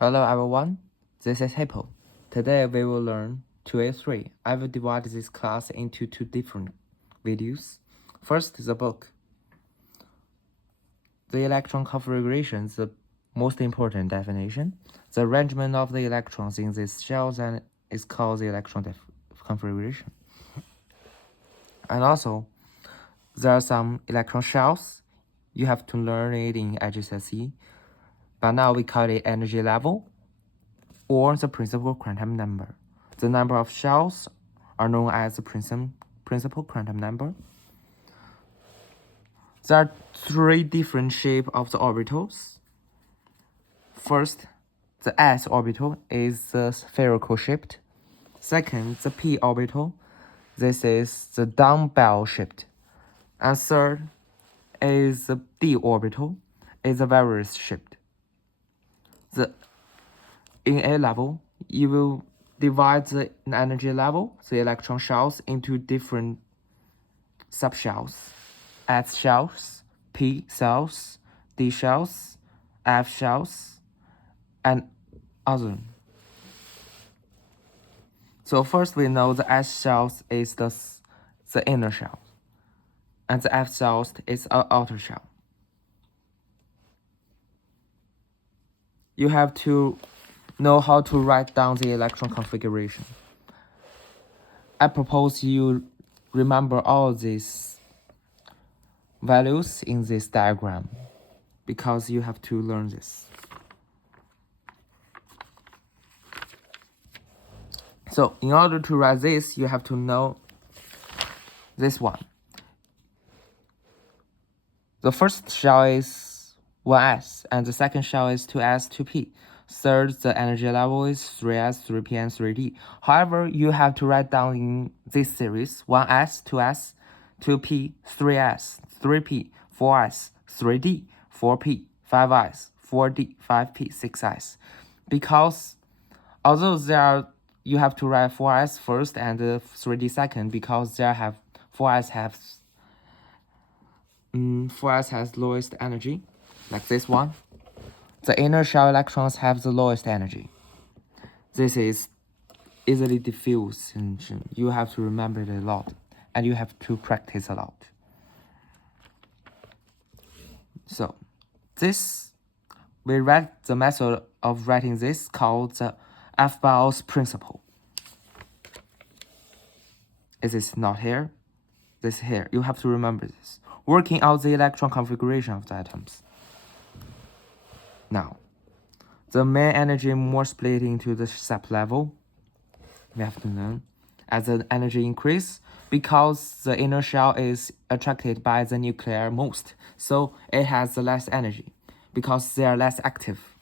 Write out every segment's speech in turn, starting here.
Hello everyone, this is Hippo. Today we will learn 2A3. I will divide this class into two different videos. First, the book. The electron configuration is the most important definition. The arrangement of the electrons in these shells is called the electron configuration. And also, there are some electron shells. You have to learn it in Edexcel, but now we call it energy level or the principal quantum number. The number of shells are known as the principal quantum number. There are three different shapes of the orbitals. First, the S orbital is the spherical shaped. Second, the P orbital. This is the dumbbell shaped. And third is the D orbital, is the varus shaped. In A level, you will divide the energy level, the electron shells, into different subshells. S shells, P shells, D shells, F shells, and other. So first we know the S shells is the inner shell, and the F shells is an outer shell. You have to know how to write down the electron configuration. I propose you remember all these values in this diagram because you have to learn this. So in order to write this, you have to know this one. The first shell is 1s, and the second shell is 2s, 2p. Third, the energy level is 3s, 3p, and 3d. However, you have to write down in this series 1s, 2s, 2p, 3s, 3p, 4s, 3d, 4p, 5s, 4d, 5p, 6s. Because although you have to write 4s first and 3d second, because 4s has lowest energy, like this one. The inner shell electrons have the lowest energy. This is easily diffused, and you have to remember it a lot, and you have to practice a lot. So, we read the method of writing this called the F-Bell's principle. Is this not here? This here. You have to remember this. Working out the electron configuration of the atoms. Now, the main energy more split into the sub-level. We have to learn as the energy increase, because the inner shell is attracted by the nuclear most, so it has the less energy because they are less active.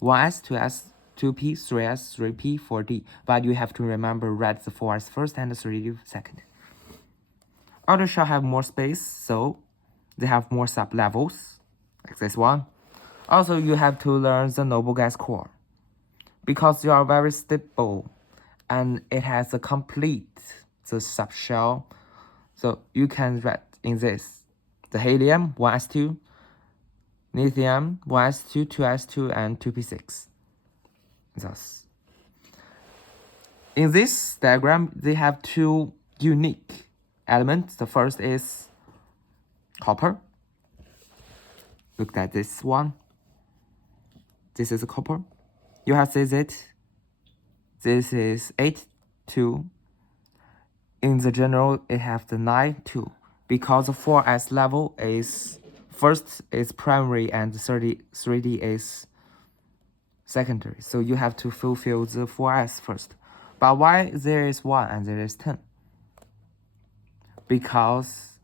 1s, 2s, 2p, 3s, 3p, 4d, but you have to remember write the 4s first and the 3d second. Outer shell have more space, so they have more sub-levels, like this one. Also, you have to learn the noble gas core, because you are very stable, and it has a complete the subshell. So you can write in this the helium 1s2, lithium 1s2, 2s2, and 2p6. Thus, in this diagram, they have two unique elements. The first is copper. Look at this one. This is copper. You have seen it. This is 8, 2. In the general, it have the 9, 2. Because the 4s level is first is primary and 3d is secondary. So you have to fulfill the 4s first. But why there is 1 and there is 10? Because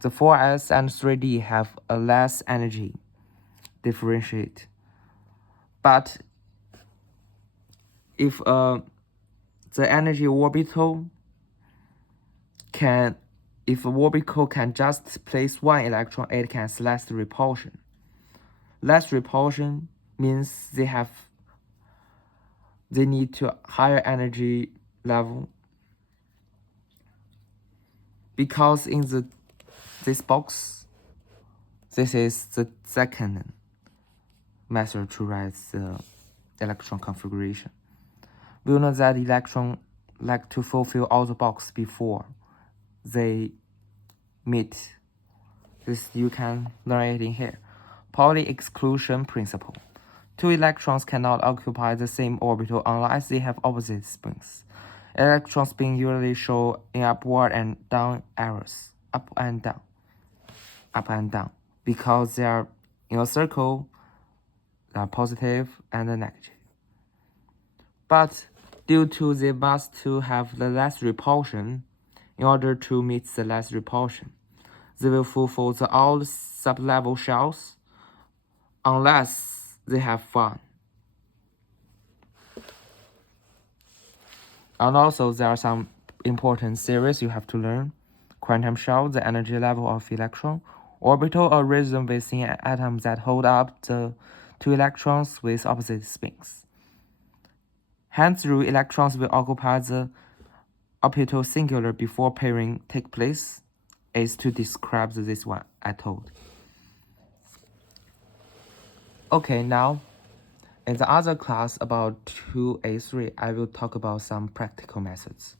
the 4s and 3d have a less energy differentiate. But if the energy orbital if a orbital can just place one electron, it can have less repulsion. Less repulsion means they need to higher energy level, because in this box, this is the second method to write the electron configuration. We know that electrons like to fulfill all the boxes before they meet. This you can learn it in here. Pauli exclusion principle. Two electrons cannot occupy the same orbital unless they have opposite spins. Electron spin usually show in upward and down arrows, up and down, because they are in a circle, they are positive and negative. But due to they must to have the less repulsion, in order to meet the less repulsion, they will fulfill the all sub-level shells unless they have fun. And also there are some important theories you have to learn. Quantum shell, the energy level of electron. Orbital arrangement within an atom that hold up the two electrons with opposite spins. Hence, through electrons will occupy the orbital singular before pairing take place, is to describe this one I told. Okay, now in the other class about 2A3, I will talk about some practical methods.